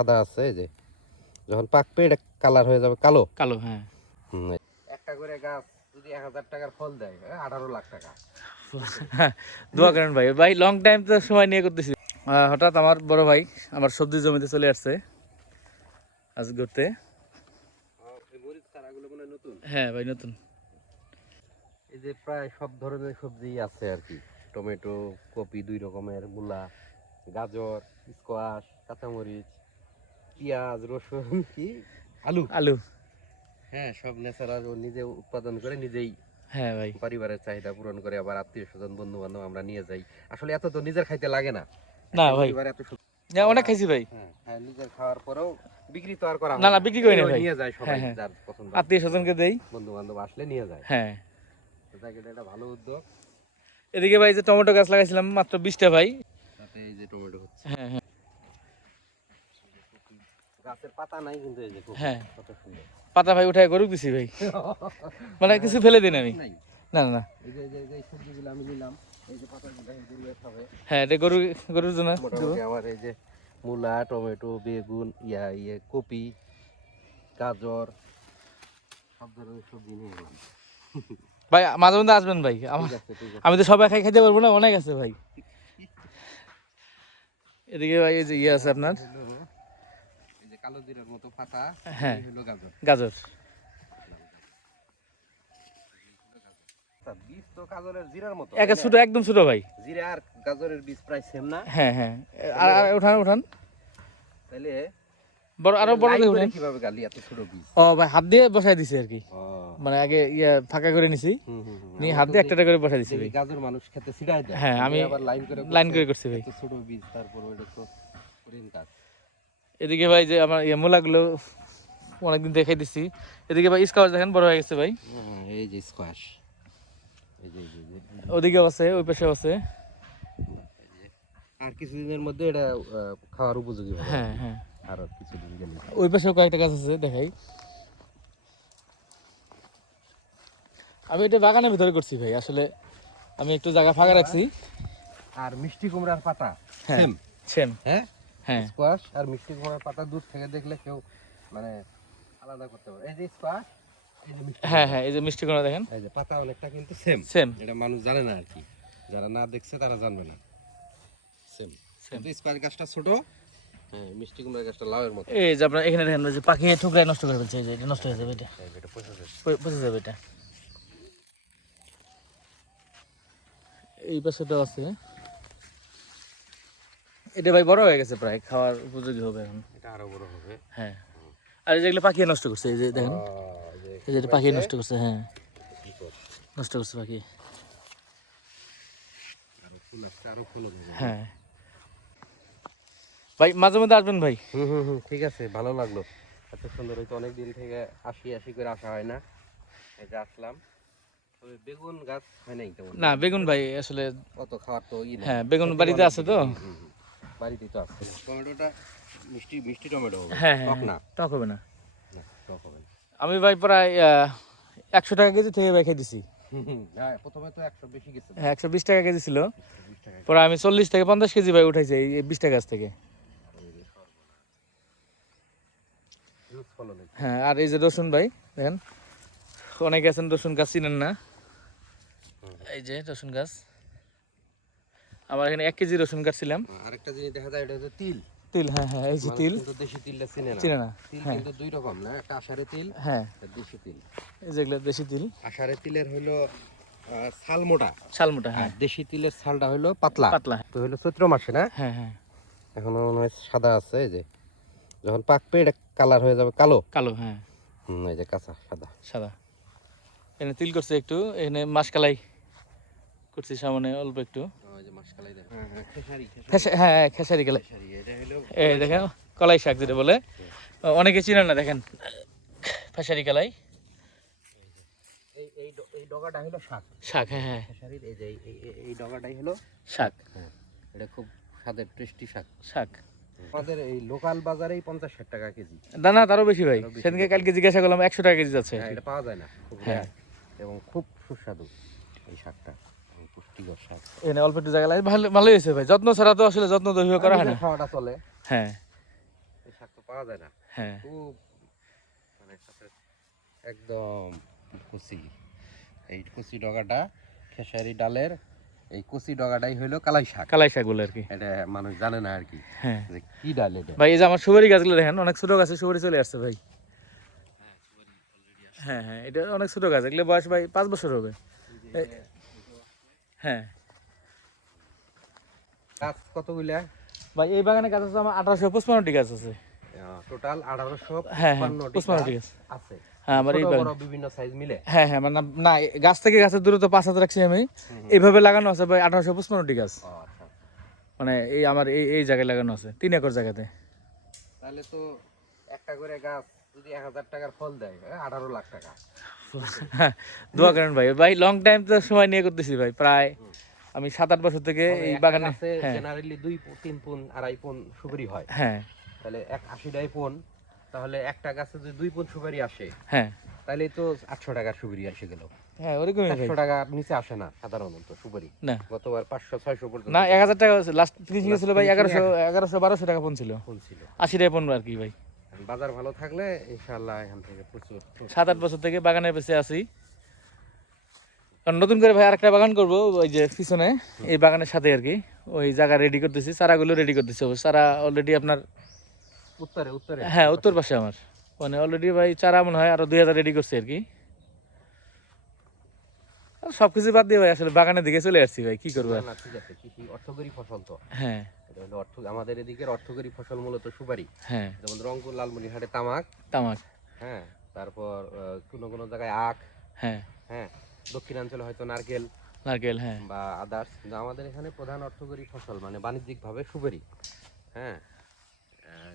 সাদা আছে, এই যে যখন পাকবে এটা কালার হয়ে যাবে কালো কালো। হ্যাঁ, একটা করে গাছ যদি 1000 টাকার ফল দেয় 18 লাখ টাকা। দোয়া করেন ভাই। ভাই লং টাইম তো সময় নিয়ে করতেছি। হঠাৎ আমার বড় ভাই আমার সবজি জমিতে চলে আসছে আজ ঘুরতে। হ্যাঁ ভাই, নতুন। এই যে প্রায় সব ধরনের সবজি আছে আর কি, টমেটো, কপি, 2 রকমের, মূলা, গাজর, স্কোয়াশ, কাঁচামরিচ, পেঁয়াজ, রসুন, কি আলু। আলু। হ্যাঁ, সব ন্যাচারাল ও নিজে উৎপাদন করে নিজেই হ্যাঁ ভাই। পরিবারের চাহিদা পূরণ করে, আবার আত্মীয় স্বজন বন্ধু বান্ধব আমরা নিয়ে যাই। আসলে এত তো নিজের খাইতে লাগে না। না একটা ভাই, পরিবারে এত অনেক খাইছি ভাই। হ্যাঁ, নিজের খাওয়ার পরেও বিক্রি তো আর করা হয় না না, বিক্রি করি না ওই ভাই। নিয়ে যায় সবাই, হ্যাঁ, যার পছন্দ আত্মীয় স্বজনকে দেই। বন্ধু বান্ধব আসলে নিয়ে যায়। হ্যাঁ, তো যাক, এটা একটা ভালো উদ্যোগ। এদিকে ভাই যে টমেটো গাছ লাগাইছিলাম মাত্র 20টা ভাই। তাতে এই যে টমেটো হচ্ছে, হ্যাঁ হ্যাঁ গাছের পাতা নাই কিন্তু এই যে কপি হ্যাঁ, কত সুন্দর। পাতা ভাই উঠায় গরু দিছি ভাই, মানে কিছু ফেলে দিন আমি। নাই, না না না, এই যে এই সবজিগুলো আমি নিলাম, এই যে পাতাগুলো গরুয়ে খাবে। হ্যাঁ এটা গরুর জন্য দেবো। মোটামুটি আমার এই যে মূলা, টমেটো, বেগুন, কপি, গাজর, সব ধরনের সবজি নিয়ে এলাম। ভাই মাঝে মধ্যে আসবেন ভাই, আমার ঠিক আছে, ঠিক আছে। আমি তো সবাই খাইতে পারবো না, অনেক আছে ভাই। এদিকে ভাই এই যে ইয়ে আছে আপনার, এই যে কালো জিরার মতো পাতা, হ্যাঁ এই হলো গাজর। গাজর। বীজ তো গাজরের জিরার মতো, একা ছোট, একদম ছোট ভাই। জিরা আর গাজরের বীজ প্রায় সেম না? হ্যাঁ হ্যাঁ, আর উঠান উঠান, তাহলে বড় আরো বড় লাইন দিয়ে করে উঠান। কিভাবে গালি এত ছোট বীজ? ও ভাই হাত দিয়ে বসাই দিছি আর কি, ও, মানে আগে ইয়ে ফাঁকা করে নিছি, নিয়ে হাত দিয়ে একটা করে বসাই দিছি ভাই। গাজর মানুষ খেতে ছিড়াই দেয়, হ্যাঁ, আমি আবার লাইন করে করছি ভাই। এত ছোট বীজ, তারপর ওটা তো কঠিন কাজ। এদিকে ভাই যে আমার ইয়ে মূলাগুলো অনেকদিন দেখাই দিছি। এদিকে ভাই স্কোয়াশ দেখেন বড় হয়ে গেছে ভাই। এই যে স্কোয়াশ, এই যে ওদিকেও আছে, ওই পাশেও আছে। আর কিছুদিনের মধ্যে এটা খাওয়ার উপযোগী হবে। হ্যাঁ হ্যাঁ, আর কিছুদিন গেলে ওই পাশেও কয়েকটা গাছ আছে দেখাই। আমি এটা বাগানের ভিতরে করছি ভাই, আসলে আমি একটু জায়গা ফাঁকা রাখছি। আর মিষ্টি কুমড়ার পাতা হ্যাঁ সেম সেম। হ্যাঁ, হ্যাঁ স্কোয়াশ আর মিষ্টি কুমড়ার পাতা দূর থেকে দেখলে কেউ মানে আলাদা করতে পারে। এই যে স্কোয়াশ, এই যে মিষ্টি হ্যাঁ কুমড়া, হ্যাঁ, এই যে মিষ্টি কুমড়া দেখেন, এই যে পাতা অনেকটা কিন্তু সেম সেম এটা মানুষ জানে না আর কি, যারা না দেখছে তারা জানবে না। সেম কিন্তু স্কোয়াশ গাছটা ছোট, হ্যাঁ, মিষ্টি কুমড়ার গাছটা লাউয়ের মতো। এই যে আপনার এখানে দেখেন যে পাখি ঠুকরায় নষ্ট করে ফেলছে, এই যে এটা নষ্ট হয়ে যাবে, এটা এটা পচে যাবে। পচে যাবে এটা। এই পাশেটাও আছে, এটা ভাই বড় হয়ে গেছে, প্রায় খাওয়ার উপযোগী হবে এখন। এটা আরো বড় হবে। হ্যাঁ, আর এই যেগুলো পাখি নষ্ট করছে, এই যে দেখেন, এই যে এটা পাখি নষ্ট করছে। হ্যাঁ, নষ্ট করছে পাখি। আরো ফুল আসছে, আরো ফুল হবে। হ্যাঁ ভাই, মাঝে মধ্যে আসবেন ভাই। ঠিক আছে, ভালো লাগলো। এত সুন্দর হয়তো অনেকদিন থেকে আসি করে আসা হয় না, এই যে আসলাম। তবে বেগুন গাছ হয় নাই তেমন না বেগুন ভাই আসলে, অত খাওয়ার তো ই না। হ্যাঁ বেগুন বাড়িতে আছে তো। বাড়িতেই তো আছে। টমেটোটা মিষ্টি মিষ্টি টমেটো হবে, হ্যাঁ হ্যাঁ, টক না, টক হবে না। না, টক হবে না। আমি ভাই প্রায় 100 টাকা কেজি থেকে ভাই খেয়ে দিছি। হ্যাঁ, প্রথমে তো 100 বেশি গেছে, হ্যাঁ 120 টাকা কেজি ছিল, 20 টাকা। পরে আমি 40 থেকে 50 কেজি ভাই উঠাইছি এই 20 টাকা গাছ থেকে। হিউজ ফলন হয়েছে। হ্যাঁ, আর এই যে রসুন ভাই দেখেন, অনেকে আছেন রসুন গাছ চিনেন না, এই যে রসুন গাছ। আমার এখানে 1 কেজি রসুন কাটছিলাম। আরেকটা জিনিস দেখা যায়, এটা হচ্ছে তিল। তিল, হ্যাঁ হ্যাঁ, এই যে তিল। কিন্তু দেশি তিলটা চিনে চিনে না। না, তিল হ্যাঁ কিন্তু 2 রকম না, একটা আষাঢ়ে তিল হ্যাঁ, আর দেশি তিল। এই যেগুলো দেশি তিল, আষাঢ়ে তিলের হলো ছাল মোটা, শালমোটা। আর হ্যাঁ, দেশি তিলের ছালটা হলো পাতলা। পাতলা। তো হলো চৈত্র মাসে না, হ্যাঁ হ্যাঁ, এখনো মনে হয় সাদা আছে, এই যে যখন পাকবে এটা কালার হয়ে যাবে কালো। কালো। হ্যাঁ, এই যে কাঁচা সাদা। সাদা। এখানে তিল করছে একটু, এখানে মাসকালাই করছি সামনে অল্প একটু। ওই যে মাসকালাই দেখেন, হ্যাঁ খেসারি, হ্যাঁ খেসারি কালাই, খেসারি, এটা হলো এই দেখেন কলাই শাক যেটা বলে, অনেকে চিনেন না দেখেন, খেসারি কালাই। এই এই এই ডগাটা হলো শাক। শাক, হ্যাঁ হ্যাঁ, খেসারির এই যে এই ডগাটাই হলো শাক। হ্যাঁ, এটা খুব স্বাদের টেস্টি শাক। শাক আমাদের এই লোকাল বাজারেই 50-60 টাকা কেজি। দানা তারও বেশি ভাই, আরো বেশি সেদিনকে দাম। কালকে জিজ্ঞাসা করলাম 100 টাকা কেজি যাচ্ছে। হ্যাঁ, এটা পাওয়া যায় না, খুব হ্যাঁ। rare এবং খুব সুস্বাদু এই শাকটা, এবং পুষ্টিকর শাক। এখানে অল্প একটু জায়গা লাগে, ভালো ভালোই হয়েছে ভাই, যত্ন ছাড়া তো আসলে যত্ন তো ওইভাবে করা হয় না। খাওয়াটা চলে। হ্যাঁ, এই শাক তো পাওয়া যায় না, হ্যাঁ খুব মানে একদম কুচি। এই কুচি ডগাটা খেসারি ডালের এই কুচি ডগাটাই হইলো কালাই শাক। কালাই শাক বলে আর কি। এটা মানুষ জানে না আর কি, হ্যাঁ যে কি ডাল এটা। ভাই এই যে আমার সুপারি গাছগুলো দেখেন, অনেক ছোট গাছে সুপারি চলে আসছে ভাই। হ্যাঁ হ্যাঁ, এটা অনেক ছোট গাছ, এগুলো বয়স ভাই 5 বছর হবে। হ্যাঁ গাছ কতগুলা ভাই এই বাগানে গাছ আছে আমার 1855টি গাছ আছে। টোটাল হ্যাঁ হ্যাঁ 1855 55টি গাছ আছে। হ্যাঁ আমার এই ছোট বাগানে। বড় বিভিন্ন সাইজ মিলে। হ্যাঁ হ্যাঁ মানে না, গাছ থেকে গাছের দূরত্ব 5 হাত রাখছি আমি। এইভাবে লাগানো আছে ভাই 1855টি গাছ, ও আচ্ছা, মানে এই আমার এই জায়গায় লাগানো আছে 3 একর জায়গাতে। তাহলে তো একটা করে গাছ যদি 1000 টাকার ফল দেয় 18 লাখ টাকা। দোয়া করেন ভাই, ভাই লং টাইম তো সময় নিয়ে করতেছি ভাই, প্রায় আমি 7-8 বছর থেকে এই বাগানে। হ্যাঁ জেনারেলি 2-3 পুন 2.5 পুন সুপারি হয়, হ্যাঁ তাহলে 80টাই পুন, তাহলে একটা গাছে যদি 2 পুন সুপারি আসে হ্যাঁ তাহলে তো 800 টাকার সুপারি এসে গেল। হ্যাঁ ওরকমই ভাই। 400 টাকার নিচে আসে না সাধারণত সুপারি, না গতবার 500-600 পর্যন্ত না 1000 টাকা লাস্ট ফিনিশিং ছিল ভাই, 1100-1200 টাকা পণ ছিল, পুন ছিল। 80 টাকা পণ আর কি ভাই। বাজার ভালো থাকলে ইনশাআল্লাহ এখান থেকে প্রচুর 7-8 বছর থেকে বাগানের পেছে আছি। কারণ নতুন করে ভাই আরেকটা বাগান করবো ওই যে পিছনে, এই বাগানের সাথে আর কি। ওই জায়গা রেডি করতেছি, চারাগুলো রেডি করতেছি। অবশ্য চারা অলরেডি আপনার উত্তরে উত্তরে হ্যাঁ উত্তর পাশে আমার, মানে অলরেডি ভাই চারা মনে হয় আরো 2000 রেডি করছে আর কি। আর সবকিছু বাদ দিয়ে ভাই আসলে বাগানের দিকে চলে আসছি ভাই, কি করবো আর। না, ঠিক আছে, কৃষি অর্থকরী ফসল তো। হ্যাঁ এটা হলো আমাদের এদিকের অর্থকরী ফসল মূলত সুপারি। হ্যাঁ যেমন রংপুর লালমনিরহাটে তামাক, তামাক। হ্যাঁ, তারপর কোনো কোনো জায়গায় আখ, হ্যাঁ হ্যাঁ, দক্ষিণাঞ্চলে হয়তো নারকেল নারকেল। হ্যাঁ বা আদার্স, কিন্তু আমাদের এখানে প্রধান অর্থকরী ফসল মানে বাণিজ্যিকভাবে সুপারি। হ্যাঁ,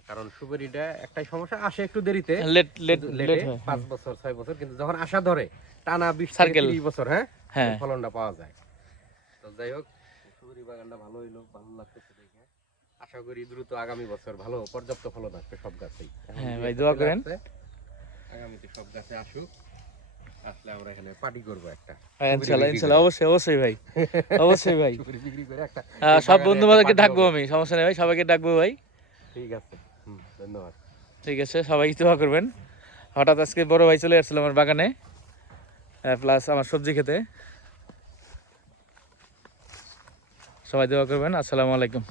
কারণ সুপারিটা একটাই সমস্যা, আসে একটু দেরিতে, লেট লেট লেটে লেট হয়। 5 বছর 6 বছর, কিন্তু যখন আশা ধরে টানা 20 থেকে সার্কেল। 30 বছর, হ্যাঁ, হ্যাঁ এই ফলনটা পাওয়া যায়। তো যাই হোক, সুপারি বাগানটা ভালো হইলো, ভালো লাগতেছে দেখে। আশা করি দ্রুত আগামী বছর ভালো পর্যাপ্ত ফলন আসবে সব গাছেই। এখন হ্যাঁ যে ভাই একটা দোয়া চলে করেন। আসছে, আগামীতে সব গাছে আসুক, আসলে আমরা এখানে পার্টি করবো একটা। ভাই সুপারি ইনশাল্লাহ বিক্রি ইনশাল্লাহ, করে। অবশ্যই অবশ্যই ভাই, অবশ্যই ভাই। সুপারি বিক্রি করে একটা সব বাগানে বন্ধু একটা বান্ধবকে party ডাকবো হবে। আমি, সমস্যা নেই ভাই, সবাইকে ডাকবো ভাই। ঠিক আছে, ধন্যবাদ। ঠিক আছে, সবাই দোয়া করবেন। হঠাৎ আজকে বড় ভাই চলে আসছিল আমার বাগানে, প্লাস আমার সবজি খেতে। সবাই দোয়া করবেন। আসসালামু আলাইকুম।